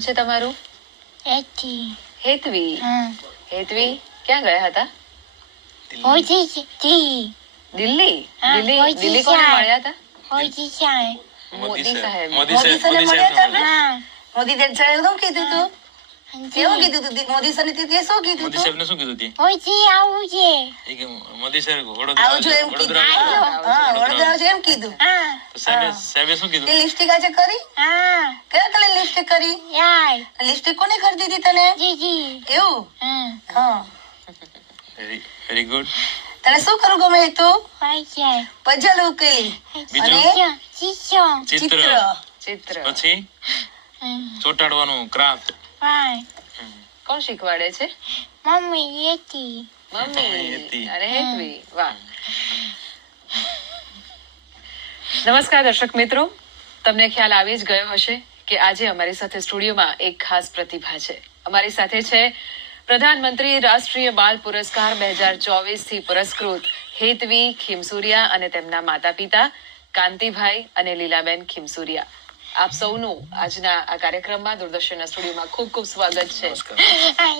નામ છે તમારું? હેતવી. હેતવી? હેતવી? ક્યાં ગયા હતા? દિલ્હી. દિલ્હી? મોદી દિલ્હી કોને સાહેબ. મળ્યા હતા? મોદી સાહેબ. મોદી મોદી સાહેબ. સાહેબ. મોદી સાહેબ મોદી સાહેબ શું કીધું તું? હાજી. કેવું કીધું તું? મોદી સર તે શું કીધું મોદી ને શું કીધું તી આવું છે. એ કે મોદી સાહેબ વડોદરા આવું છું એમ કીધું. વડોદરા હા વડોદરા છે એમ કીધું. હા. સાહેબે સાહેબે શું તે કીધું લિપસ્ટિક આજે કરી? હા. કયા કલર લિપસ્ટિક કરી? યાર લિપસ્ટિક કોને ખરીદી હતી તને? એવું? હા. વેરી વેરી ગુડ તને શું કરવું ગમે તું? પજલ ઉકેલી. અને? ચિત્ર. ચિત્ર. પછી? ચોટાડવાનું ક્રાફ્ટ પાય કોણ શીખવાડે છે? Mummy યતી mummy. યતી અરે હેતવી. વાહ. નમસ્કાર દર્શક મિત્રો. તમને ખ્યાલ આવી જ ગયો હશે કે આજે અમારી સાથે સ્ટુડિયોમાં એક ખાસ પ્રતિભા છે. અમારી સાથે છે પ્રધાનમંત્રી રાષ્ટ્રીય બાળ પુરસ્કાર બે હજાર ચોવીસથી પુરસ્કૃત હેતવી ખીમસુરિયા અને તેમના માતા પિતા કાંતિભાઈ અને લીલાબેન ખીમસુરિયા. આપ સૌનું આજના આ કાર્યક્રમમાં દૂરદર્શનના સ્ટુડિયોમાં ખૂબ ખૂબ સ્વાગત છે.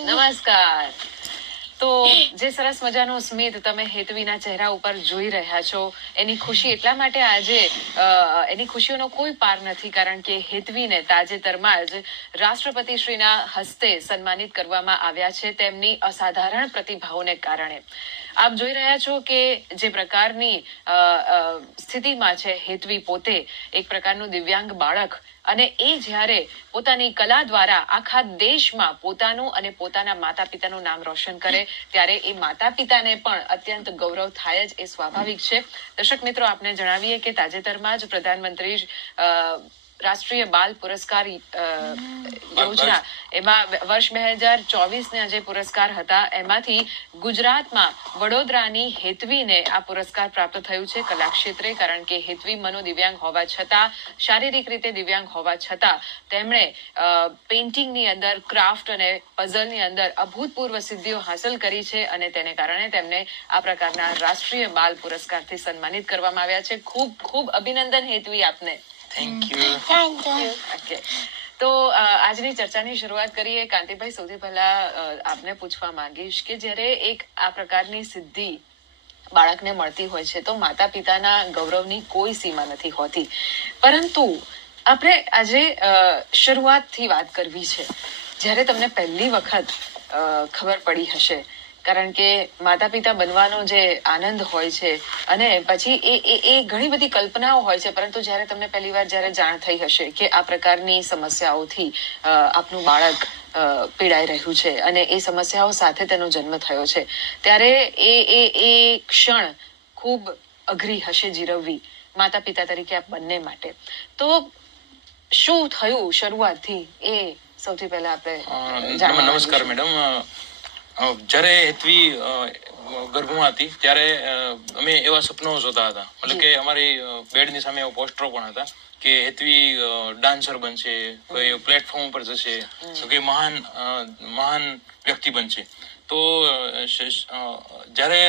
નમસ્કાર. તો જે સરસ મજાનો સ્મિત તમે હેતવીના ચહેરા ઉપર જોઈ રહ્યા છો એની ખુશી એટલા માટે આજે એની ખુશીઓનો કોઈ પાર નથી કારણ કે હેતવીને તાજેતરમાં જ રાષ્ટ્રપતિ શ્રીના હસ્તે સન્માનિત કરવામાં આવ્યા છે તેમની અસાધારણ પ્રતિભાઓને કારણે. આપ જોઈ રહ્યા છો કે જે પ્રકારની સ્થિતિમાં છે હેતવી પોતે એક પ્રકારનું દિવ્યાંગ બાળક અને એ જ્યારે પોતાની કલા દ્વારા આખા દેશમાં પોતાનું અને પોતાના માતા પિતાનું નામ રોશન કરે, ત્યારે એ માતા પિતાને પણ અત્યંત ગૌરવ થાય જ એ સ્વાભાવિક છે. દર્શક મિત્રો, આપને જણાવીએ કે તાજેતરમાં જ પ્રધાનમંત્રી રાષ્ટ્રીય બાલ પુરસ્કાર યોજના. એમાં વર્ષ બે હજાર ચોવીસના જે પુરસ્કાર હતા. એમાંથી ગુજરાતમાં વડોદરાની હેતવીને આ પુરસ્કાર પ્રાપ્ત થયું છે કલા ક્ષેત્રે કારણ કે હેતવી મનોદિવ્યાંગ હોવા છતાં શારીરિક રીતે દિવ્યાંગ હોવા છતાં તેમણે પેઇન્ટિંગની અંદર ક્રાફ્ટ અને પઝલની અંદર અભૂતપૂર્વ સિદ્ધિઓ હાંસલ કરી છે અને તેને કારણે તેમને આ પ્રકારના રાષ્ટ્રીય બાલ પુરસ્કારથી સન્માનિત કરવામાં આવ્યા છે. ખૂબ ખૂબ અભિનંદન હેતવી આપને. Thank you thank you okay તો આજની ચર્ચાની શરૂઆત કરીએ કાંતિભાઈ સૌથી પહેલા આપને પૂછવા માંગીશ કે જ્યારે એક આ પ્રકારની સિદ્ધિ બાળકને મળતી હોય છે તો માતા પિતાના ગૌરવની કોઈ સીમા નથી હોતી પરંતુ આપણે આજે શરૂઆતથી વાત કરવી છે જ્યારે તમને પહેલી વખત ખબર પડી હશે કારણ કે માતા પિતા બનવાનો જે આનંદ હોય છે અને પછી એ એ એ ઘણી બધી કલ્પનાઓ હોય છે પરંતુ જ્યારે તમને પહેલી વાર જ્યારે જાણ થઈ હશે કે આ પ્રકારની સમસ્યાઓથી આપનું બાળક પીડાઈ રહ્યું છે અને એ સમસ્યાઓ સાથે તેનો જન્મ થયો છે ત્યારે એ એ એ ક્ષણ ખૂબ અઘરી હશે જીરવવી માતા પિતા તરીકે આપ બંને માટે. તો શું થયું શરૂઆતથી એ સૌથી પહેલા આપણે નમસ્કાર મેડમ. જ્યારે હેતવી ગર્ભમાં હતી ત્યારે અમે એવા સપનાઓ જોતા હતા. મતલબ કે અમારી બેડની સામે એવા પોસ્ટરો પણ હતા કે હેતવી ડાન્સર બનશે, કોઈ પ્લેટફોર્મ ઉપર જશે કોઈ મહાન મહાન વ્યક્તિ બનશે. તો જ્યારે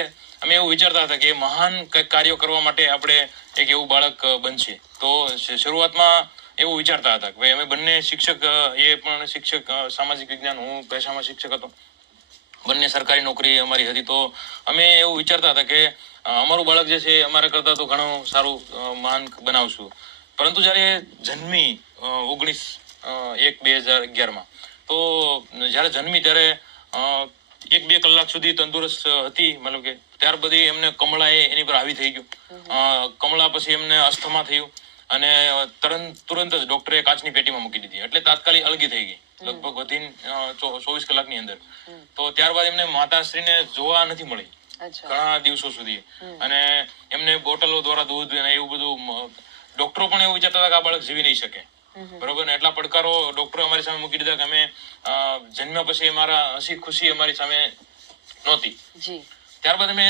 અમે એવું વિચારતા હતા કે મહાન કંઈક કાર્યો કરવા માટે આપણે એક એવું બાળક બનશે, તો શરૂઆતમાં એવું વિચારતા હતા કે ભાઈ અમે બંને શિક્ષક એ પણ શિક્ષક સામાજિક વિજ્ઞાન, હું પેશામાં શિક્ષક હતો. બંને સરકારી નોકરી અમારી હતી. તો અમે એવું વિચારતા હતા કે અમારું બાળક જે છે અમારા કરતા તો ઘણું સારું માન બનાવશું. પરંતુ જ્યારે જન્મી ઓગણીસ એક બે હજાર અગિયારમાં, તો જ્યારે જન્મી ત્યારે એક બે કલાક સુધી તંદુરસ્ત હતી. મતલબ કે ત્યાર પછી એમને કમળા એની પર આવી થઈ ગયું. કમળા પછી એમને અસ્થમા થયું અને તરત, તુરંત જ ડોક્ટરે કાચની પેટીમાં મૂકી દીધી. એટલે તાત્કાલિક અલગી થઈ ગઈ. લગભગ વધીને ચોવીસ કલાકની અંદર. તો ત્યારબાદ એમને માતાશ્રીને જોવા નથી મળી. ઘણા દિવસો સુધી. અને એમને બોટલો દ્વારા દૂધ અને એવું બધું ડોક્ટરો પણ એવું વિચારતા હતા કે આ બાળક જીવી નહીં શકે. બરોબર ને? એટલા પડકારો ડોક્ટરો અમારી સામે મૂકી દીધા કે અમે જન્મ્યા પછી અમારા હસી ખુશી અમારી સામે નહોતી. ત્યારબાદ અમે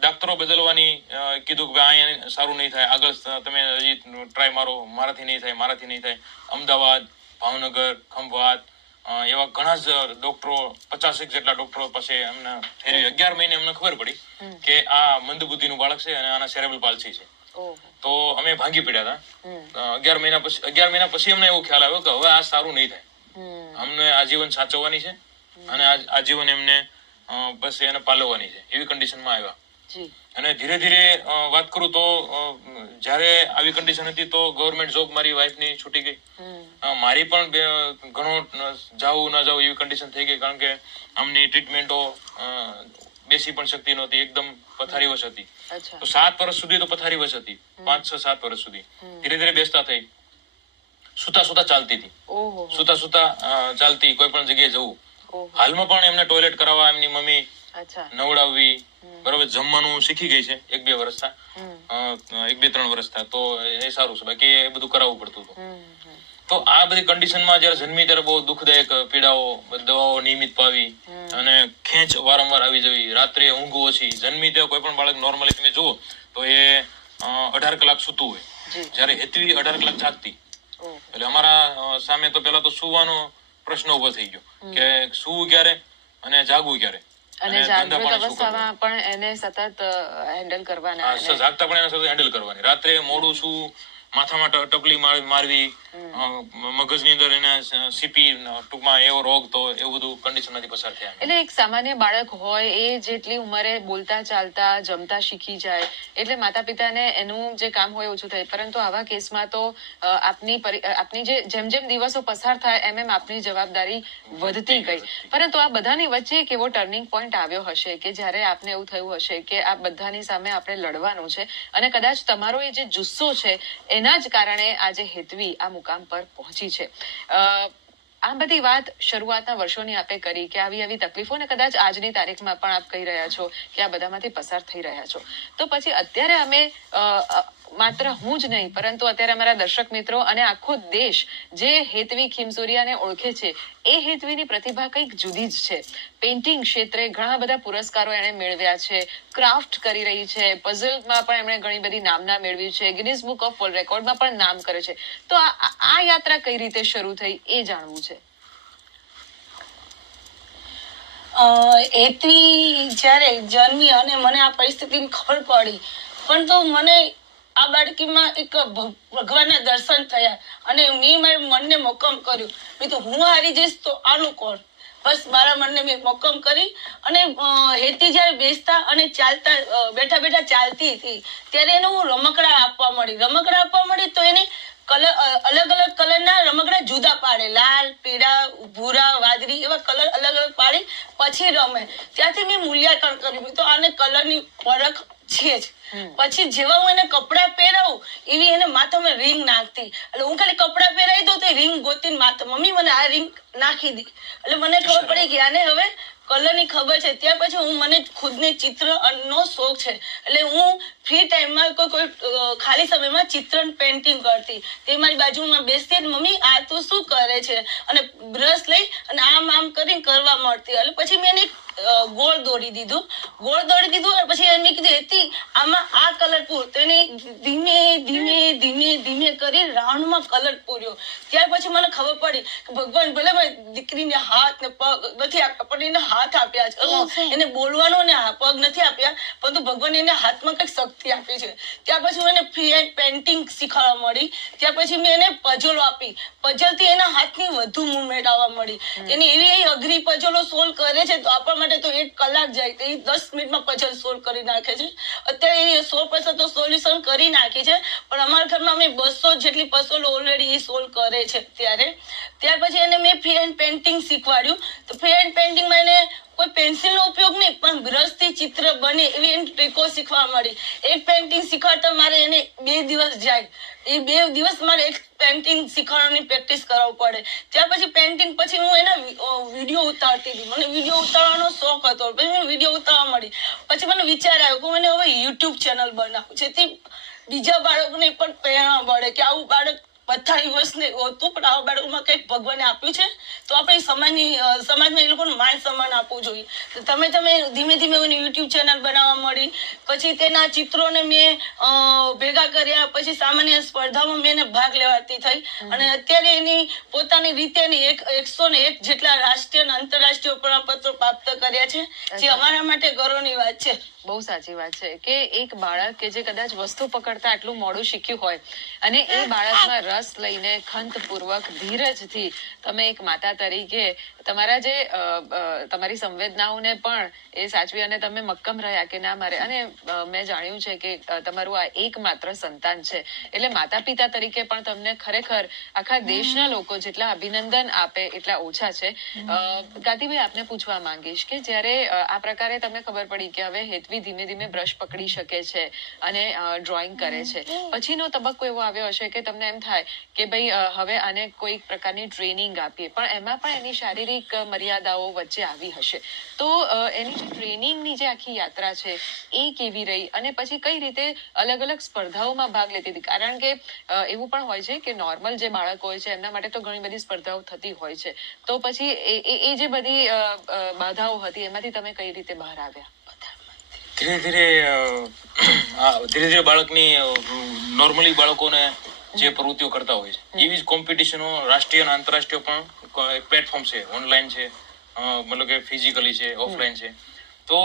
ડાક્ટરો બદલવાની કીધું કે અહીંયા સારું નહીં થાય. આગળ તમે હજી ટ્રાય મારો. મારાથી નહીં થાય મારાથી નહીં થાય. અમદાવાદ ભાવનગર ખંભાત એવા ઘણા જ ડોક્ટરો પચાસેક જેટલા ડોક્ટરો પાસે એમને ફેરવી અગિયાર મહિને અમને ખબર પડી કે આ મંદબુદ્ધિનું બાળક છે અને આના સેરેબલ પાલસી છે. તો અમે ભાંગી પડ્યા હતા. અગિયાર મહિના પછી અગિયાર મહિના પછી અમને એવો ખ્યાલ આવ્યો કે હવે આ સારું નહીં થાય. અમને આજીવન સાચવવાની છે અને આજીવન એમને બસ એને પાલવવાની છે. એવી કન્ડિશનમાં આવ્યા. અને ધીરે ધીરે વાત કરું તો જ્યારે આવી કન્ડિશન હતી તો ગવર્મેન્ટ જોબ મારી વાઈફની છૂટી ગઈ. મારી પણ ઘણો જાવું ન જાવું એવી કન્ડિશન થઈ ગઈ કારણ કે આમની ટ્રીટમેન્ટો બેસી પણ શકતી નહોતી એકદમ પથારી વશ હતી. તો સાત વર્ષ સુધી તો પથારી વશ હતી પાંચ છ સાત વર્ષ સુધી. ધીરે ધીરે બેસતા થઈ. સુતા સુતા ચાલતી હતી. સુતા સુતા ચાલતી કોઈ પણ જગ્યાએ જવું. હાલમાં પણ એમને ટોયલેટ કરાવવા એમની મમ્મી નવડાવવી બરોબર જમવાનું શીખી ગઈ છે એક બે વર્ષના હમ. એક બે ત્રણ વર્ષ તો એ સારું છે બાકી એ બધું કરાવવું પડતું હતું. તો આ બધી કન્ડિશનમાં જયારે જન્મી ત્યારે બહુ દુઃખદાયક પીડાઓ દવાઓ નિયમિત પાવી અને ખેંચ વારંવાર આવી જવી રાત્રે ઊંઘ ઓછી. જન્મી ત્યારે કોઈ પણ બાળક નોર્મલી તમે જુઓ તો એ અઢાર કલાક સૂતું હોય. જયારે જ્યારે હેતવી અઢાર કલાક જાગતી. એટલે અમારા સામે તો પેલા તો સુવાનો પ્રશ્ન ઊભો થઈ ગયો કે સુવું ક્યારે અને જાગવું ક્યારે? અને જાગૃત પાણી? અવસ્થામાં એને સતત હેન્ડલ કરવાના સજાગતા પણ એને સતત હેન્ડલ કરવાની રાત્રે મોડું શું માથામાં ટકલી મારવી મગજની અંદર એને સીપી ટૂંકમાં એવો રોગ તો એવું બધું કન્ડિશનમાંથી પસાર થયા એટલે એક સામાન્ય બાળક હોય એ જેટલી ઉંમરે બોલતા ચાલતા જમતા શીખી જાય એટલે માતા પિતાને એનું જે કામ હોય ઓછું થાય. પરંતુ આવા કેસમાં તો આપની આપની જે જેમ જેમ દિવસો પસાર થાય એમ એમ આપની જવાબદારી વધતી ગઈ. પરંતુ આ બધાની વચ્ચે એક એવો ટર્નિંગ પોઈન્ટ આવ્યો હશે કે જ્યારે આપને એવું થયું હશે કે આ બધાની સામે આપણે લડવાનું છે અને કદાચ તમારો એ જે જુસ્સો છે એના જ કારણે આજે હેતવી આ મુકામ પર પહોંચી છે. આ બધી વાત શરૂઆતના વર્ષોની આપે કરી કે આવી આવી તકલીફો ને કદાચ આજની તારીખમાં પણ આપ કહી રહ્યા છો કે આ બધામાંથી પસાર થઈ રહ્યા છો. તો પછી અત્યારે અમે માત્ર હું જ નહીં, પરંતુ અત્યારે અમારા દર્શક મિત્રો અને આખો દેશ જે હેતવી ખીમસુરિયાને ઓળખે છે, એ હેતવીની પ્રતિભા કંઈક જુદી જ છે. પેઇન્ટિંગ ક્ષેત્રે ઘણા બધા પુરસ્કારો એણે મેળવ્યા છે ક્રાફ્ટ કરી રહી છે પઝલમાં પણ એમણે ઘણી બધી નામના મેળવી છે ગિનિસ બુક ઓફ વર્લ્ડ રેકોર્ડમાં પણ નામ કરે છે. તો આ યાત્રા કઈ રીતે શરૂ થઈ એ જાણવું છે. એથી જ્યારે જન્મી અને મને આ પરિસ્થિતિની ખબર પડી, પણ તો મને આ બાળકીમાં એક ભગવાનના દર્શન થયા અને મેં મારા મનને મોકમ કર્યું. મેં તો હું હારી જઈશ તો આનું કોણ? બસ મારા મનને મેં મોકમ કરી અને હેતી જ્યારે બેસતા અને ચાલતા બેઠા બેઠા ચાલતી હતી, ત્યારે એને હું રમકડા આપવા મળી. રમકડા આપવા મળી તો એને કલર અલગ અલગ કલરના રમકડા જુદા પાડે. લાલ, પીળા, ભૂરા, વાદળી એવા કલર અલગ અલગ પાડી, પછી રમે. ત્યાંથી મેં મૂલ્યાંકન કર્યું. તો આને કલરની ફરક છે જ. પછી જેવા હું એને કપડા પહેરાવું એવી એને માથામાં રિંગ નાખતી. એટલે હું ખાલી કપડા પહેરાવી દઉં તો રિંગ ગોતીને માથા મમ્મી મને આ રિંગ નાખી દી. એટલે મને ખબર પડી કે આને હવે કલરની ખબર છે. ત્યાર પછી હું મને ખુદને ચિત્ર નો શોખ છે. એટલે હું ફ્રી ટાઈમમાં કોઈ કોઈ ખાલી સમયમાં ચિત્ર પેઇન્ટિંગ કરતી. તે મારી બાજુમાં બેસતી મમ્મી આ તું શું કરે છે? અને બ્રશ લઈ અને આમ આમ કરીને કરવા મળતી એટલે પછી મેં એને ગોળ દોરી દીધું. ગોળ દોરી દીધું અને પછી એને કીધું એથી આમાં આ કલર પૂર. તેને ધીમે ધીમે ધીમે ધીમે કરી રાઉન્ડમાં કલર પૂર્યો. ત્યાર પછી મને ખબર પડી કે ભગવાન ભલે મારી દીકરીને હાથ ને પગ નથી આપ્યા પણ એને હાથ આપ્યા છે. એને બોલવાનો ને પગ નથી આપ્યા પરંતુ ભગવાન એને હાથમાં કંઈક શક્તિ આપી છે. ત્યાર પછી મને ફ્રી હેન્ડ પેન્ટિંગ શીખવાડવા મળી. ત્યાર પછી મેં એને પજલો આપી. પજલથી એના હાથની વધુ મુવમેન્ટ આવવા મળી. એની એવી એવી અઘરી પજલો સોલ્વ કરે છે તો આપણા માટે તો એક કલાક જાય તો એ દસ મિનિટમાં પજલ સોલ્વ કરી નાખે છે. અત્યારે સો પૈસા તો સોલ્યુશન કરી નાખી છે. પણ અમારા ઘરમાં અમે બસો જેટલી પસોલો ઓલરેડી એ સોલ્વ કરે છે ત્યારે. ત્યાર પછી એને મેં ફ્રી હેન્ડ પેન્ટિંગ શીખવાડ્યું. તો ફ્રી હેન્ડ પેન્ટિંગમાં એને કોઈ પેન્સિલનો ઉપયોગ નહીં, પણ બ્રશથી ચિત્ર બને એવી એમ ટ્રીકો શીખવા મળી. એક પેન્ટિંગ શીખવાડતા મારે એને બે દિવસ જાય. એ બે દિવસ મારે એક પેન્ટિંગ શીખવાડવાની પ્રેક્ટિસ કરાવવું પડે. ત્યાર પછી પેન્ટિંગ પછી હું એના વીડિયો ઉતારતી હતી. મને વીડિયો ઉતારવાનો શોખ હતો. પછી મને વીડિયો ઉતારવા મળી. પછી મને વિચાર આવ્યો કે મને હવે યુટ્યુબ ચેનલ બનાવું. જેથી બીજા બાળકને પણ પ્રેરણા મળે કે આવું બાળક પથારી વર્ષને હોતું પણ આવા બાળકોમાં કંઈક ભગવાને આપ્યું છે તો આપણે સમાજની સમાજમાં એ લોકોને માન સન્માન આપવું જોઈએ. તમે તમે ધીમે ધીમે એની યુટ્યુબ ચેનલ બનાવવા મળી પછી તેના ચિત્રોને મેં ભેગા કર્યા પછી સામાન્ય સ્પર્ધામાં મેં એને ભાગ લેવાતી થઈ. અને અત્યારે એની પોતાની રીતે એક એકસો ને એક જેટલા રાષ્ટ્રીય અને આંતરરાષ્ટ્રીય પ્રમાણપત્રો પ્રાપ્ત કર્યા છે જે અમારા માટે ગૌરવની વાત છે. બહુ સાચી વાત છે કે એક બાળક કે જે કદાચ વસ્તુ પકડતા આટલું મોડું શીખ્યું હોય અને એ બાળકમાં રસ લઈને ખંતપૂર્વક ધીરજથી તમે એક માતા તરીકે તમારા જે તમારી સંવેદનાઓને પણ એ સાચવી અને તમે મક્કમ રહ્યા કે ના મારે. અને મેં જાણ્યું છે કે તમારું આ એકમાત્ર સંતાન છે. એટલે માતા પિતા તરીકે પણ તમને ખરેખર આખા દેશના લોકો જેટલા અભિનંદન આપે એટલા ઓછા છે. કાંતિભાઈ આપને પૂછવા માંગીશ કે જ્યારે આ પ્રકારે તમને ખબર પડી કે હવે હેતવી ધીમે ધીમે બ્રશ પકડી શકે છે અને ડ્રોઈંગ કરે છે. પછીનો તબક્કો એવો આવ્યો હશે કે તમને એમ થાય કે ભાઈ હવે આને કોઈક પ્રકારની ટ્રેનિંગ આપીએ. પણ એમાં પણ એની શારીરિક અ, મર્યાદાઓ વચ્ચે આવી હશે. તો એની જે ટ્રેનિંગની જે આખી યાત્રા છે એ કેવી રહી? અને પછી કઈ રીતે અલગ અલગ સ્પર્ધાઓમાં ભાગ લેતી હતી? કારણ કે એવું પણ હોય છે કે નોર્મલ જે બાળકો હોય છે એમના માટે તો ઘણી બધી સ્પર્ધાઓ થતી હોય છે. તો પછી એ- જે બધી બાધાઓ હતી એમાંથી તમે કઈ રીતે બહાર આવ્યા? ધીરે ધીરે ધીરે ધીરે બાળકની નોર્મલી બાળકોને જે પ્રવૃત્તિઓ કરતા હોય છે. એવી જ કોમ્પિટિશનો રાષ્ટ્રીય અને આંતરરાષ્ટ્રીય પણ પ્લેટફોર્મ છે ઓનલાઈન છે મતલબ કે ફિઝિકલી છે ઓફલાઈન છે. તો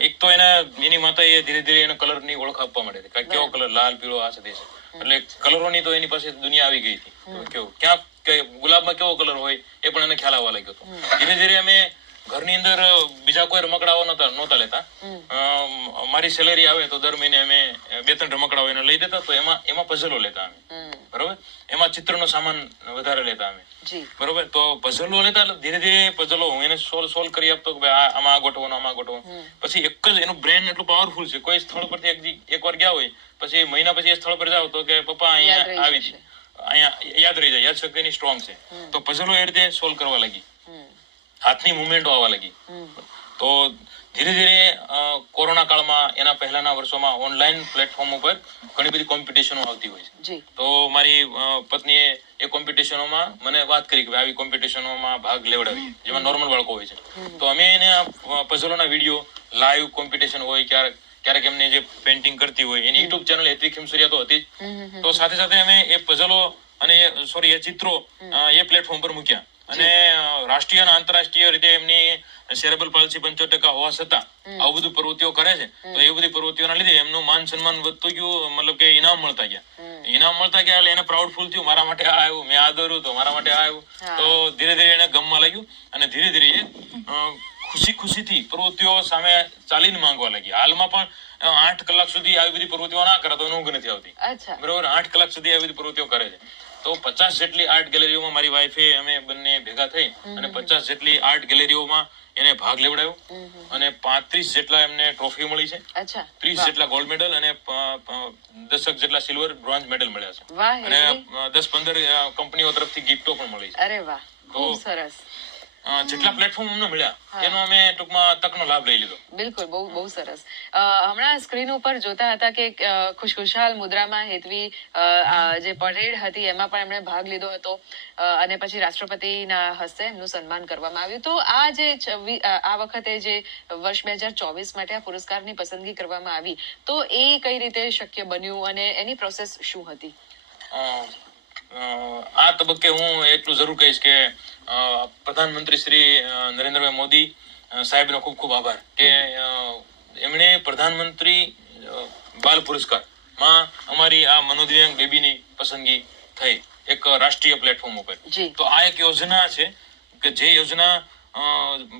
એક તો એના એની એ ધીરે ધીરે એના કલરની ઓળખ આપવા માંડે કેવો કલર લાલ પીળો આ છે તે એટલે કલરોની તો એની પાસે દુનિયા આવી ગઈ હતી. કેવું? ક્યાં ગુલાબમાં કેવો કલર હોય એ પણ એને ખ્યાલ આવવા લાગ્યો હતો. ધીરે ધીરે અમે ઘરની અંદર બીજા કોઈ રમકડાઓ નતા નહોતા લેતા. મારી સેલેરી આવે તો દર મહિને અમે બે ત્રણ રમકડાઓ એને લઈ દેતા તો એમાં એમાં પઝલો લેતા અમે. બરોબર? એમાં ચિત્રનો સામાન વધારે લેતા અમે. બરોબર? તો પઝલો લેતા ધીરે ધીરે પઝલો હું એને સોલ્વ સોલ્વ કરી આપતો કે ભાઈ આમાં આ ગોઠવવાનું આમાં ગોઠવવાનું પછી એક જ એનું બ્રેન એટલું પાવરફુલ છે. કોઈ સ્થળ પરથી એક વાર એકવાર ગયા હોય પછી મહિના પછી એ સ્થળ પર જાવ તો કે પપ્પા અહીંયા આવી. છે. અહીંયા યાદ રહી જાય. યાદ શક્તિ એની સ્ટ્રોંગ છે. તો પઝલો એ રીતે સોલ્વ કરવા લાગી. હાથની મુવમેન્ટો આવવા લાગી. તો ધીરે ધીરે કોરોના કાળમાં એના પહેલાના વર્ષોમાં ઓનલાઈન પ્લેટફોર્મ ઉપર ઘણી બધી કોમ્પિટિશનો આવતી હોય છે. તો મારી પત્નીએ એ કોમ્પિટિશનોમાં મને વાત કરી કે આવી કોમ્પિટિશનોમાં ભાગ લેવડાવી જેમાં નોર્મલ બાળકો હોય છે. તો અમે એને પઝલોના વીડિયો લાઈવ કોમ્પિટિશન હોય ક્યારેક ક્યારેક એમને જે પેન્ટિંગ કરતી હોય એની યુટ્યુબ ચેનલ હેતવી ખીમસુરિયા તો હતી જ. તો સાથે સાથે અમે એ પઝલો અને સોરી એ ચિત્રો એ પ્લેટફોર્મ પર મૂક્યા. અને રાષ્ટ્રીય અને આંતરરાષ્ટ્રીય રીતે એમની સેરેબલ પાલસી પંચોતેર ટકા હોવા છતાં આવું બધું પ્રવૃત્તિઓ કરે છે તો એ બધી પ્રવૃત્તિઓના લીધે એમનું માન સન્માન વધતું ગયું મતલબ કે ઇનામ મળતા ગયા. ઇનામ મળતા ગયા એટલે એને પ્રાઉડ ફૂલ થયું મારા માટે આ આવ્યું મેં આ દોર્યું તો મારા માટે આ આવ્યું. તો ધીરે ધીરે એને ગમવા લાગ્યું અને ધીરે ધીરે એ ખુશી ખુશીથી પ્રવૃત્તિઓ સામે ચાલીને માંગવા લાગી. હાલમાં પણ આઠ કલાક સુધી આવી બધી પ્રવૃત્તિઓ ના કરે તો ઊંઘ નથી આવતી. બરોબર? આઠ કલાક સુધી આવી બધી પ્રવૃત્તિઓ કરે છે. તો પચાસ જેટલી આર્ટ ગેલેરીઓમાં મારી વાઈફે અમે બંને ભેગા થઈ અને પચાસ જેટલી આર્ટ ગેલેરીઓમાં એને ભાગ લેવડાવ્યો અને પાંત્રીસ જેટલા એમને ટ્રોફી મળી છે. ત્રીસ જેટલા ગોલ્ડ મેડલ અને દસક જેટલા સિલ્વર બ્રોન્ઝ મેડલ મળ્યા છે. અને દસ પંદર કંપનીઓ તરફથી ગિફ્ટો પણ મળી છે. અરે વાહ સરસ. જેટલા પ્લેટફોર્મ અમને મળ્યા એનો અમે ટૂંકમાં તકનો લાભ લઈ લીધો. બિલકુલ બહુ બહુ સરસ. હમણાં સ્ક્રીન ઉપર જોતા હતા કે ખુશખુશાલ મુદ્રામાં હેતવી જે પરેડ હતી એમાં પણ એમણે ભાગ લીધો હતો. અને પછી રાષ્ટ્રપતિના હસ્તે એમનું સન્માન કરવામાં આવ્યું. તો આ જે આ વખતે જે વર્ષ બે હજાર ચોવીસ માટે આ પુરસ્કારની પસંદગી કરવામાં આવી તો એ કઈ રીતે શક્ય બન્યું અને એની પ્રોસેસ શું હતી? આ તબક્કે હું એટલું જરૂર કહીશ કે પ્રધાનમંત્રી શ્રી નરેન્દ્રભાઈ મોદી સાહેબનો ખૂબ ખૂબ આભાર કે એમણે પ્રધાનમંત્રી બાલ બાલ પુરસ્કારમાં અમારી આ મનોદિવ્યાંગ બેબીની પસંદગી થઈ એક રાષ્ટ્રીય પ્લેટફોર્મ ઉપર. તો આ એક યોજના છે કે જે યોજના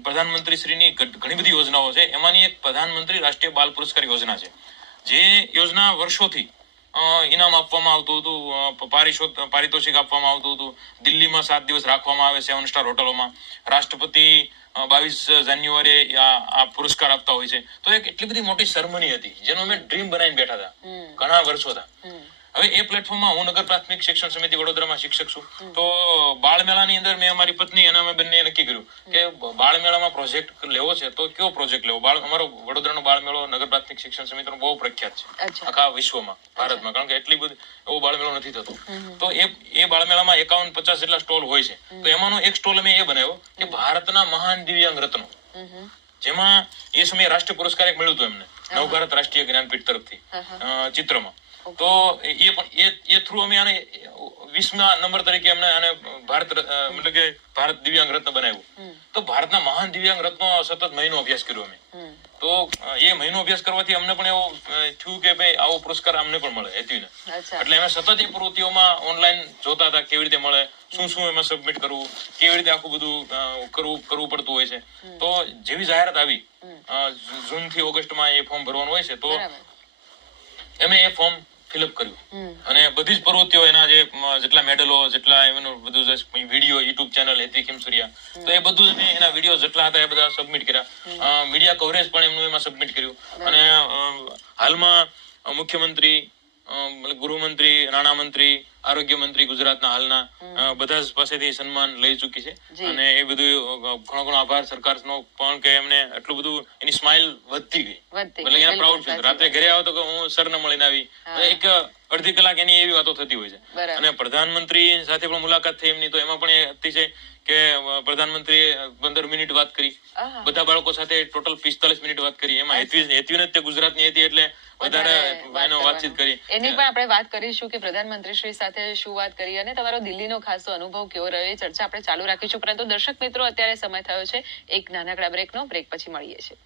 પ્રધાનમંત્રી શ્રીની ઘણી બધી યોજનાઓ છે એમાંની એક પ્રધાનમંત્રી રાષ્ટ્રીય બાલ પુરસ્કાર યોજના છે. જે યોજના વર્ષોથી ઇનામ આપવામાં આવતું હતું. પારિતોષિક આપવામાં આવતું હતું. દિલ્હીમાં સાત દિવસ રાખવામાં આવે સેવન સ્ટાર હોટલોમાં રાષ્ટ્રપતિ બાવીસ જાન્યુઆરી આ પુરસ્કાર આપતા હોય છે. તો એક એટલી બધી મોટી સરમની હતી જેનો અમે ડ્રીમ બનાવીને બેઠા હતા. ઘણા વર્ષો હતા. હવે એ પ્લેટફોર્મમાં હું નગર પ્રાથમિક શિક્ષણ સમિતિ વડોદરામાં શિક્ષક છું. તો બાળ મેળાની અંદર મેં અમારી પત્ની અને અમે બંને નક્કી કર્યું કે બાળ મેળામાં પ્રોજેક્ટ લેવો છે તો કયો પ્રોજેક્ટ લેવો? બાળ અમારો વડોદરાનો બાળ મેળો નગર પ્રાથમિક શિક્ષણ સમિતિનો બહુ પ્રખ્યાત છે. આખા વિશ્વમાં ભારતમાં કારણ કે એટલી બધી એવો બાળ મેળો નથી થતો. તો એ એ બાળ મેળામાં એકાવન પચાસ જેટલા સ્ટોલ હોય છે. તો એમાંનો એક સ્ટોલ અમે એ બનાવ્યો કે ભારતના મહાન દિવ્યાંગ રત્નો. જેમાં એ સમયે રાષ્ટ્રીય પુરસ્કાર એક મળ્યું હતું એમને. નવભારત રાષ્ટ્રીય જ્ઞાનપીઠ તરફથી. ચિત્રમાં. તો એ પણ એ એ થ્રુ અમે આને વીસમા નંબર તરીકે અમને આને ભારત મતલબ કે ભારત દિવ્યાંગ રત્ન બનાવ્યું. તો ભારતના મહાન દિવ્યાંગ રત્નો સતત મહિનો અભ્યાસ કર્યો અમે. તો એ મહિનો અભ્યાસ કરવાથી અમને પણ એવું થયું કે ભાઈ આવો પુરસ્કાર અમને પણ મળે હેતવીને એટલે અમે સતત એ પ્રવૃત્તિઓમાં ઓનલાઈન જોતા હતા કેવી રીતે મળે શું શું એમાં સબમિટ કરવું કેવી રીતે આખું બધું કરવું કરવું પડતું હોય છે. તો જેવી જાહેરાત આવી જૂનથી ઓગસ્ટમાં એ ફોર્મ ભરવાનું હોય છે તો અમે એ ફોર્મ ફિલઅપ કર્યું. અને બધી જ પ્રવૃત્તિઓ એના જે જેટલા મેડલો જેટલા એનું બધું જે video YouTube channel Hetvi Khimsuriya તો એ બધું જ મેં એના વીડિયો જેટલા હતા એ બધા સબમિટ કર્યા. મીડિયા કવરેજ પણ એમનું એમાં સબમિટ કર્યું. અને હાલમાં મુખ્યમંત્રી ગૃહમંત્રી નાણામંત્રી આરોગ્ય મંત્રી ગુજરાતના હાલના બધા જ પાસેથી સન્માન લઈ ચૂકી છે. અને એ બધું ઘણો ઘણો આભાર સરકારનો પણ કે એમને એટલું બધું એની સ્માઇલ વધતી ગઈ. એટલે ગઈ, પ્રાઉડ છે. રાત્રે ઘરે આવો તો કે હું સરને મળીને આવી. એક અડધી કલાક એની એવી વાતો થતી હોય છે. અને પ્રધાનમંત્રી સાથે પણ મુલાકાત થઈ એમની તો એમાં પણ એ અતિશય કે પ્રધાનમંત્રી પંદર મિનિટ વાત કરી. બધા બાળકો સાથે ટોટલ પિસ્તાલીસ મિનિટ વાત કરી. એમાં હેતવી હેતવીને જ તે ગુજરાતની હતી એટલે વધારે એનો વાતચીત કરી. એની પણ આપણે વાત કરીશું કે પ્રધાનમંત્રી શ્રી સાથે શું વાત કરી અને તમારો દિલ્હીનો ખાસો અનુભવ કેવો રહ્યો એ ચર્ચા આપણે ચાલુ રાખીશું. પરંતુ દર્શક મિત્રો અત્યારે સમય થયો છે. એક નાનકડા બ્રેકનો બ્રેક પછી મળીએ છીએ.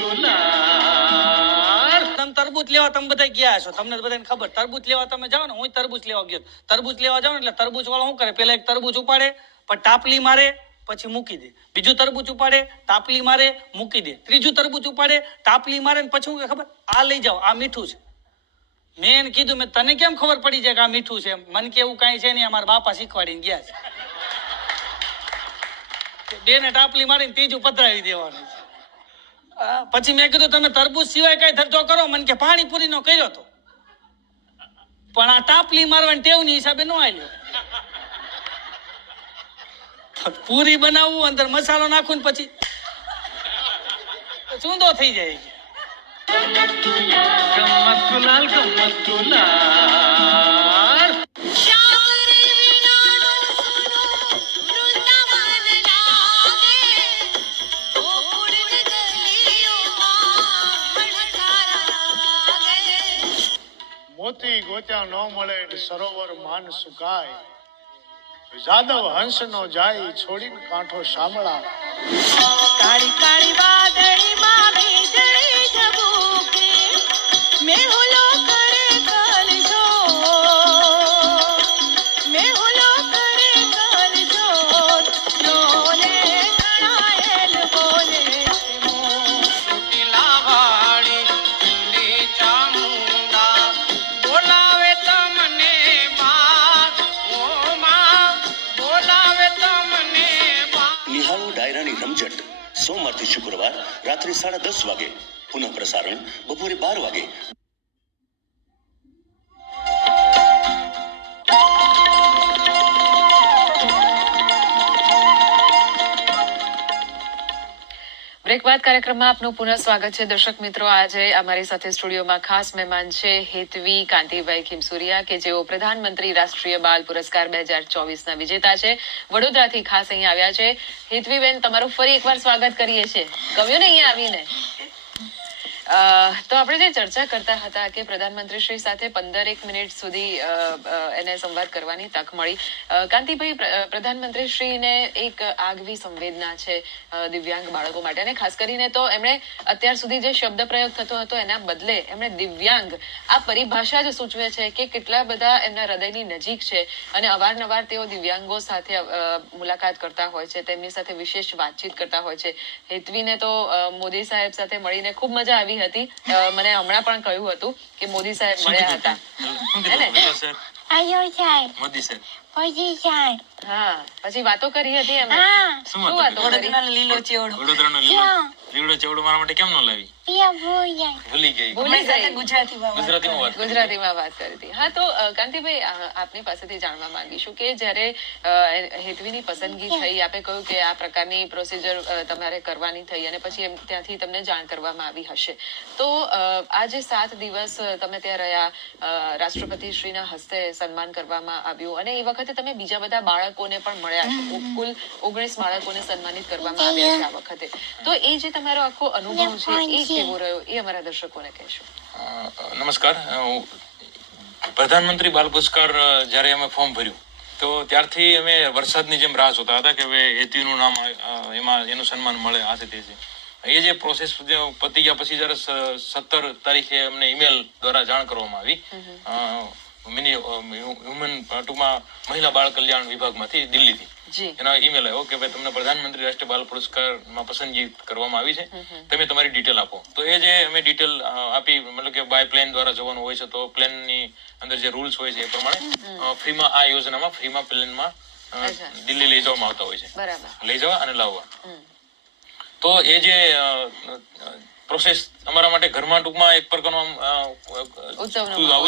ગુલાલ તમે તરબૂચ લેવા તમે બધા ગયા છો. તમને બધાને ખબર. તરબૂચ લેવા તમે જાઓ ને હું તરબૂચ લેવા ગયો. તરબૂચ લેવા જાવ એટલે તરબૂચ વાળો શું કરે? પેલા એક તરબૂચ ઉપાડે પણ ટાપલી મારે, પછી મૂકી દે. બીજું તરબૂચ ઉપાડે, ટાપલી મારે, મૂકી દે. ત્રીજું તરબૂચ ઉપાડે, ટાપલી મારે ને પછી ખબર? આ લઈ જાઓ. આ મીઠું છે. મેં એને કીધું, મેં તને કેમ ખબર પડી જાય કે આ મીઠું છે? મન કે એવું કાંઈ છે નહીં, અમારા બાપા શીખવાડીને ગયા છે. બે ને ટાપલી મારીને ત્રીજું પધરાવી દેવાનું છે. પછી મેં કીધું, તમે તરબૂચ સિવાય કઈ ધંધો કરો. મને કે પાણીપુરી નો કર્યો તો. પણ આ તાપલી મારવાની ટેવની હિસાબે નો આવ્યો પૂરી બનાવવું, અંદર મસાલો નાખું ને પછી ચૂંદો થઈ જાય. ગમ્મત ગુલાલ ગમ્મત ગુલાલ મોતી ગોત્યા ન મળે સરોવર માન સુકાય. જાદવ હંસ નો જાય, છોડીને કાંઠો શામળા કાળી કાળી ઝબૂકે મેહુલો રાત્રે સાડા દસ વાગે. પુનઃ પ્રસારણ બપોરે બાર વાગે. બાદ કાર્યક્રમમાં આપનું પુનઃ સ્વાગત છે. દર્શક મિત્રો, આજે અમારી સાથે સ્ટુડિયોમાં ખાસ મહેમાન છે હેતવી, કાંતિભાઈ ખીમસુરિયા, કે જેઓ પ્રધાનમંત્રી રાષ્ટ્રીય બાલ પુરસ્કાર બે હજાર ચોવીસના વિજેતા છે. વડોદરાથી ખાસ અહીંયા આવ્યા છે. હેતવીબેન, તમારું ફરી એકવાર સ્વાગત કરીએ છીએ. ગમ્યું ને અહીંયા આવીને? તો આપણે જે ચર્ચા કરતા હતા કે પ્રધાનમંત્રી શ્રી સાથે પંદર એક મિનિટ સુધી એને સંવાદ કરવાની તક મળી. કાંતિભાઈ પ્રધાનમંત્રી શ્રીને એક આગવી સંવેદના છે દિવ્યાંગ બાળકો માટે. અને ખાસ કરીને તો એમણે અત્યાર સુધી જે શબ્દ પ્રયોગ થતો હતો એના બદલે એમણે દિવ્યાંગ આ પરિભાષા જ સૂચવે છે કે કેટલા બધા એમના હૃદયની નજીક છે. અને અવારનવાર તેઓ દિવ્યાંગો સાથે મુલાકાત કરતા હોય છે, તેમની સાથે વિશેષ વાતચીત કરતા હોય છે. હેતવીને તો મોદી સાહેબ સાથે મળીને ખૂબ મજા આવી હતી. મને હમણાં પણ કહ્યું હતું કે મોદી સાહેબ મળ્યા હતા. મોદી સર પછી જાય હા પછી વાતો કરી હતી એમણે હા. શું શું વાતો વાતો કરી? કરી લીલો ચેવડો. વડોદરાનો લીલો લીલો ચેવડો મારા માટે કેમ ન લાવી? પિયા ભૂલ જાય. ભૂલી ગઈ. ભૂલી ગઈ. ગુજરાતીમાં ગુજરાતીમાં વાત ગુજરાતીમાં વાત કરી હતી. હા તો કાંતિભાઈ આપની પાસેથી જાણવા માંગીશું કે જ્યારે હેતવીની પસંદગી થઈ આપે કહ્યું કે આ પ્રકારની પ્રોસિજર તમારે કરવાની થઈ અને પછી એમ ત્યાંથી તમને જાણ કરવામાં આવી હશે. તો આ જે સાત દિવસ તમે ત્યાં રહ્યા રાષ્ટ્રપતિ શ્રીના હસ્તે સન્માન કરવામાં આવ્યું અને એ વખતે તમે બીજા બધા બાળકોને પણ મળ્યા છો કુલ ઓગણીસ બાળકોને સન્માનિત કરવામાં આવ્યા છે આ વખતે. તો એ જે તમારો આખો અનુભવ છે એ કેવો રહ્યો? એ અમારા દર્શકોને કહેશો. નમસ્કાર. પ્રધાનમંત્રી બાલ પુરસ્કાર જ્યારે અમે ફોર્મ ભર્યું તો ત્યારથી અમે વરસાદની જેમ રાહ જોતા હતા કે હવે હેતીનું નામ એમાં એનું સન્માન મળે આ તે છે. એ જે પ્રોસેસ પતી ગયા પછી જ્યારે સત્તર તારીખે અમને ઈમેલ દ્વારા જાણ કરવામાં આવી મિની હ્યુમન ટૂંકમાં મહિલા બાળ કલ્યાણ વિભાગમાંથી દિલ્હીથી. એનો ઈમેલ આવ્યો કે ભાઈ તમને પ્રધાનમંત્રી રાષ્ટ્રીય પુરસ્કાર પુરસ્કારમાં પસંદગી કરવામાં આવી છે. તમે તમારી ડિટેલ આપો. તો એ જે અમે ડિટેલ આપી મતલબ કે બાય પ્લેન દ્વારા જવાનું હોય છે તો પ્લેનની અંદર જે રૂલ્સ હોય છે એ પ્રમાણે ફ્રીમાં આ યોજનામાં ફ્રીમાં પ્લેનમાં દિલ્હી લઈ જવામાં આવતા હોય છે. લઈ જવા અને લાવવા. તો એ જે પ્રોસેસ અમારા માટે ઘરમાં ટૂંકમાં એક પ્રકારનો આમ,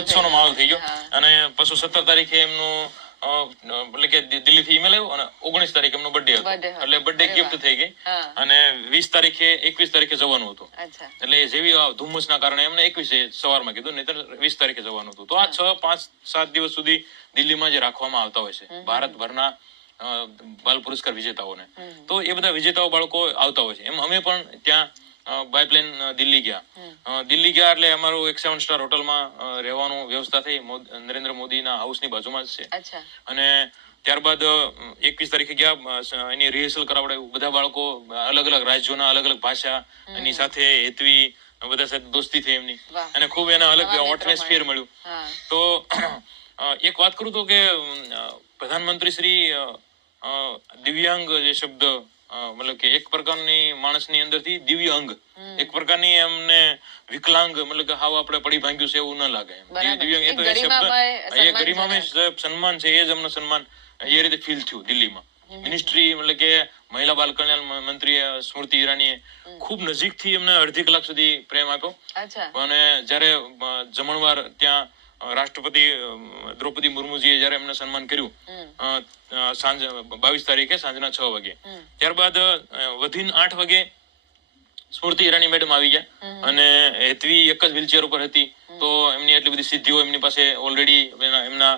ઉત્સવનો માહોલ થઈ ગયો. અને પછી સત્તર તારીખે એમનું એટલે કે દિલ્હી થી ઈમેલ આવ્યો અને ઓગણીસ તારીખે એમનો બર્થડે હતો. એટલે બર્થડે ગિફ્ટ થઈ ગઈ. અને વીસ તારીખે એકવીસ તારીખે જવાનું હતું. એટલે જેવી ધુમ્મસ ના કારણે એમને એકવીસે સવારમાં કીધું નહીં વીસ તારીખે જવાનું હતું. તો આ છ પાંચ સાત દિવસ સુધી દિલ્હીમાં જે રાખવામાં આવતા હોય છે. ભારતભરના બાલ પુરસ્કાર વિજેતાઓને. તો એ બધા વિજેતાઓ બાળકો આવતા હોય છે. એમ અમે પણ ત્યાં બાય પ્લેન દિલ્હી ગયા. દિલ્હી ગયા એટલે અમારું એક સેવન સ્ટાર હોટલમાં રહેવાનું વ્યવસ્થા થઈ. નરેન્દ્ર મોદીના હાઉસની બાજુમાં જ છે. અને ત્યારબાદ એકવીસ તારીખે ગયા એની રિહર્સલ કરાવડાયું બધા બાળકો અલગ અલગ રાજ્યોના અલગ અલગ ભાષા એની સાથે હેતવી બધા સાથે દોસ્તી થઈ એમની. અને ખૂબ એના અલગ મિત્રો મળ્યું. તો એક વાત કરું તો કે પ્રધાનમંત્રી શ્રી દિવ્યાંગ જે શબ્દ મતલબ કે એક પ્રકારની માણસની અંદરથી દિવ્ય અંગ. એક પ્રકારની એમને વિકલાંગ મતલબ કે હાવ આપણે પડી ભાંગ્યું છે એવું ન લાગે. દિવ્યાંગ એ તો એ શબ્દ એ ગરિમામય સન્માન છે એ જ અમને સન્માન એ રીતે ફીલ થયું દિલ્હીમાં. મિનિસ્ટ્રી મતલબ કે મહિલા બાલ કલ્યાણ મંત્રી સ્મૃતિ ઈરાનીએ ખૂબ નજીકથી એમને અડધી કલાક સુધી પ્રેમ આપ્યો. અને જ્યારે જમણવાર ત્યાં રાષ્ટ્રપતિ દ્રૌપદી મુર્મુજીએ જયારે એમને સન્માન કર્યું સાંજ બાવીસ તારીખે સાંજના છ વાગે. ત્યારબાદ વધીન આઠ વાગે સ્મૃતિ ઈરાની મેડમ આવી ગયા. અને હેતવી એક જ વ્હીલચેર ઉપર હતી. તો એમની એટલી બધી સિદ્ધિઓ એમની પાસે ઓલરેડી એમના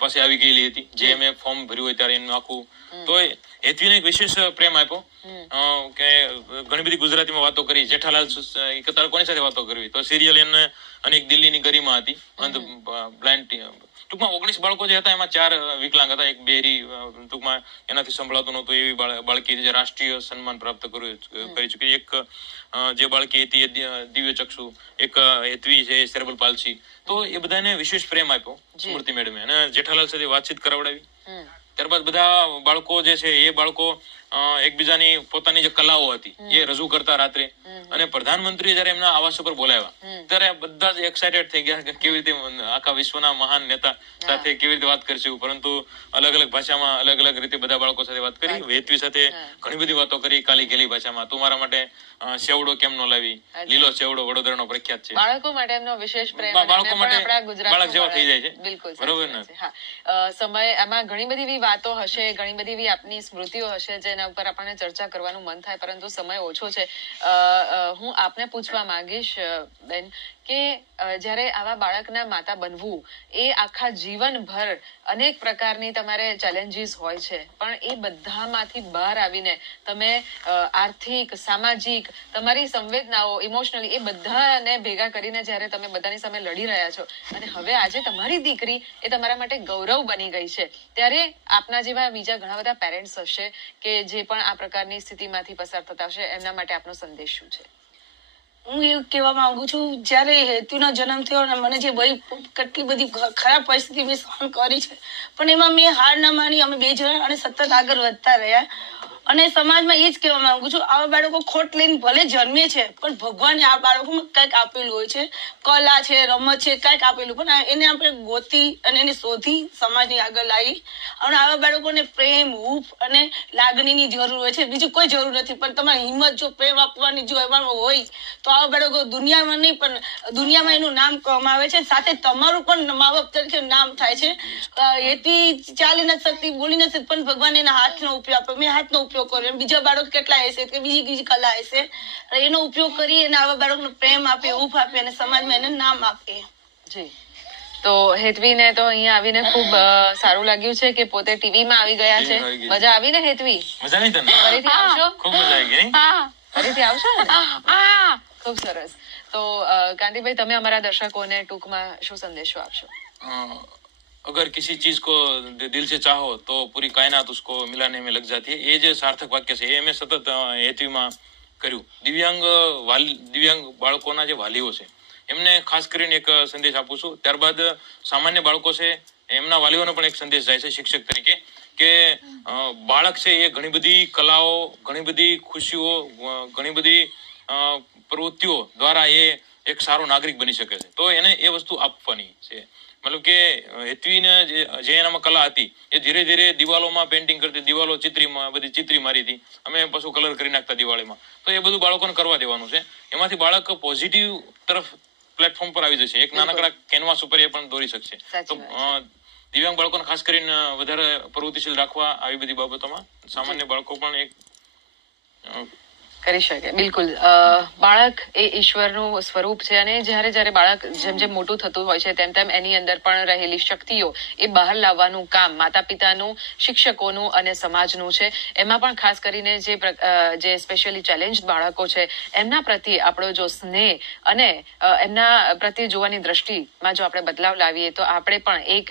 પાસે આવી ગયેલી હતી. જે મેં ફોર્મ ભર્યું હોય ત્યારે એમનું આખું તો હેતવીને એક વિશેષ પ્રેમ આપ્યો. કે ઘણી બધી ગુજરાતીમાં વાતો કરી. જેઠાલાલ તારે કોની સાથે વાતો કરવી? તો સિરિયલ એને અને એક દિલ્હીની ગરીમાં હતી. અંધ બ્લાઇન્ડ ટૂંકમાં ઓગણીસ બાળકો જે હતા એમાં ચાર વિકલાંગ હતા. એક બેરી ટૂંકમાં એનાથી સંભળાતું નહોતું. એવી બાળકી જે રાષ્ટ્રીય સન્માન પ્રાપ્ત કર્યું કરી ચૂકી. એક જે બાળકી હતી એ દિવ્ય ચક્ષુ. એક હેતવી છે સેરેબલ પાલસી. તો એ બધાને વિશેષ પ્રેમ આપ્યો સ્મૃતિ મેડમે અને જેઠાલાલ સાથે વાતચીત કરાવડાવી. ત્યારબાદ બધા બાળકો જે છે એ બાળકો એકબીજાની પોતાની જે કલાઓ હતી એ રજૂ કરતા રાત્રે. અને પ્રધાનમંત્રી જયારે એમના આવાસ ઉપર બોલાવ્યા ત્યારે બધા જ એક્સાઇટેડ થઈ ગયા કે કેવી રીતે આખા વિશ્વના મહાન નેતા સાથે કેવી રીતે વાત કરશું પરંતુ અલગ અલગ ભાષામાં અલગ અલગ રીતે બધા બાળકો સાથે વાત કરી વેતવી સાથે ઘણી બધી વાતો કરી કાલી ગેલી ભાષામાં. તું મારા માટે સેવડો કેમ નો લાવી? લીલો સેવડો વડોદરાનો પ્રખ્યાત છે. બાળકો માટે એમનો વિશેષ પ્રેમ બાળકો માટે બાળક જેવા થઈ જાય છે. બિલકુલ બરોબર ને? સમય એમાં ઘણી બધી વાતો હશે ઘણી બધી એવી આપની સ્મૃતિઓ હશે જેના ઉપર આપણને ચર્ચા કરવાનું મન થાય, પરંતુ સમય ઓછો છે. હું આપને પૂછવા માંગીશ બેન કે જ્યારે આવા બાળકના માતા બનવું, એ આખા જીવનભર અનેક પ્રકારની તમારે ચેલેન્જીસ હોય છે. પણ એ બધામાંથી બહાર આવીને તમે આર્થિક, સામાજિક, તમારી સંવેદનાઓ ઇમોશનલી એ બધાને ભેગા કરીને જ્યારે તમે બધાની સામે લડી રહ્યા છો. અને હવે આજે તમારી દીકરી એ તમારા માટે ગૌરવ બની ગઈ છે. ત્યારે આપના જેવા બીજા ઘણા બધા પેરેન્ટ્સ હશે કે જે પણ આ પ્રકારની સ્થિતિમાંથી પસાર થતા હશે, એમના માટે આપનો સંદેશ શું છે? હું એવું કહેવા માંગુ છું, જ્યારે હેતુનો જન્મ થયો અને મને જે બધી કેટલી બધી ખરાબ પરિસ્થિતિ મેં સહન કરી છે, પણ એમાં મેં હાર ન માની, અમે બે જણા અને સતત આગળ વધતા રહ્યા. અને સમાજમાં એ જ કહેવા માંગુ છું, આવા બાળકો ખોટ લઈને ભલે જન્મે છે, પણ ભગવાને આ બાળકોમાં કંઈક આપેલું હોય છે. કલા છે, રમત છે, કંઈક આપેલું, પણ એને આપણે ગોતી અને એને શોધી સમાજની આગળ લાવી. અને આવા બાળકોને પ્રેમ, હૂફ અને લાગણીની જરૂર હોય છે. બીજું કોઈ જરૂર નથી, પણ તમારી હિંમત જો પ્રેમ આપવાની જો એમાં હોય, તો આવા બાળકો દુનિયામાં નહીં, પણ દુનિયામાં એનું નામ કમાવે છે. સાથે તમારું પણ મા બાપ તરીકે નામ થાય છે. એથી ચાલી નથી શકતી, બોલી નથી પણ ભગવાન એના હાથનો ઉપયોગ આપે. મેં હાથનો ઉપયોગ કર્યો કરો બીજા બાળક કેટલા હશે કે બીજી બીજી કલા હશે. એનો ઉપયોગ કરી અને આવા બાળકનો પ્રેમ આપે ઉફ આપે અને સમાજમાં એને નામ આપે. જી. તો હેતવીને તો અહીંયા આવીને ખૂબ સારું લાગ્યું છે કે પોતે ટીવી માં આવી ગયા છે. મજા આવી ને હેતવી? મજા નહીં તમને? ફરીથી આવશો? ખૂબ મજા આવી ગઈ ફરીથી આવશો ખૂબ સરસ. તો ગાંધીભાઈ કાંતિભાઈ તમે અમારા દર્શકોને ટૂંકમાં શું સંદેશો આપશો? अगर किसी चीज को दि- दिल से चाहो तो पूरी कायनात उसको मिलाने में लग जाती है એ જે સાર્થક વાક્ય છે એ મેં સતત અ, હેતવીમાં કર્યું દિવ્યાંગ વાલી દિવ્યાંગ બાળકોના જે વાલીઓ છે એમને ખાસ કરીને એક સંદેશ આપું છું ત્યારબાદ સામાન્ય બાળકો છે એમના વાલીઓને પણ એક સંદેશ જાય છે શિક્ષક તરીકે કે અ, બાળક છે એ ઘણી બધી કલાઓ ઘણી બધી ખુશીઓ અ, ઘણી બધી અ, પ્રવૃત્તિઓ દ્વારા એ એક સારો નાગરિક બની શકે છે તો એને એ વસ્તુ આપવાની છે મતલબ કે હેતવીને જે એનામાં કલા હતી એ ધીરે ધીરે દિવાલોમાં પેન્ટિંગ કરતી દિવાલો ચિત્રીમાં બધી ચિત્રી મારી હતી. અમે પાછું કલર કરી નાખતા દિવાળીમાં. તો એ બધું બાળકોને કરવા દેવાનું છે. એમાંથી બાળક પોઝિટિવ તરફ પ્લેટફોર્મ પર આવી જશે. એક નાનકડા કેનવાસ ઉપર એ પણ દોરી શકશે. તો દિવ્યાંગ બાળકોને ખાસ કરીને વધારે પ્રવૃત્તિશીલ રાખવા આવી બધી બાબતોમાં સામાન્ય બાળકો પણ એક કરી શકે. બિલકુલ. બાળક એ ઈશ્વરનું સ્વરૂપ છે અને જ્યારે જ્યારે બાળક જેમ જેમ મોટું થતું હોય છે તેમ તેમ એની અંદર પણ રહેલી શક્તિઓ એ બહાર લાવવાનું કામ માતા પિતાનું શિક્ષકોનું અને સમાજનું છે. એમાં પણ ખાસ કરીને જે જે સ્પેશિયલી ચેલેન્જ બાળકો છે, એમના પ્રત્યે આપણો જો સ્નેહ અને એમના પ્રત્યે જોવાની દ્રષ્ટિમાં જો આપણે બદલાવ લાવીએ તો આપણે પણ એક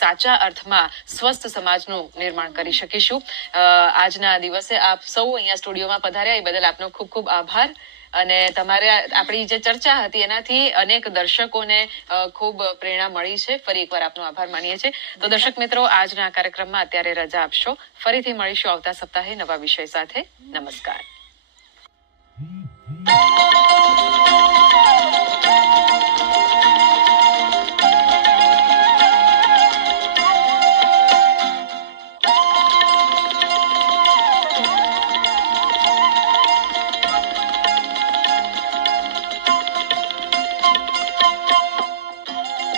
સાચા અર્થમાં સ્વસ્થ સમાજનું નિર્માણ કરી શકીશું. આજના દિવસે આપ સૌ અહીંયા સ્ટુડિયોમાં પધાર્યા. એ બદલ આપનો ખૂબ ખૂબ આભાર. અને તમારે આપણી જે ચર્ચા હતી એનાથી અનેક દર્શકોને ખૂબ પ્રેરણા મળી છે. ફરી એકવાર આપનો આભાર માનીએ છીએ. તો દર્શક મિત્રો, આજના કાર્યક્રમમાં અત્યારે રજા આપશો. ફરીથી મળીશું આવતા સપ્તાહે નવા વિષય સાથે. નમસ્કાર.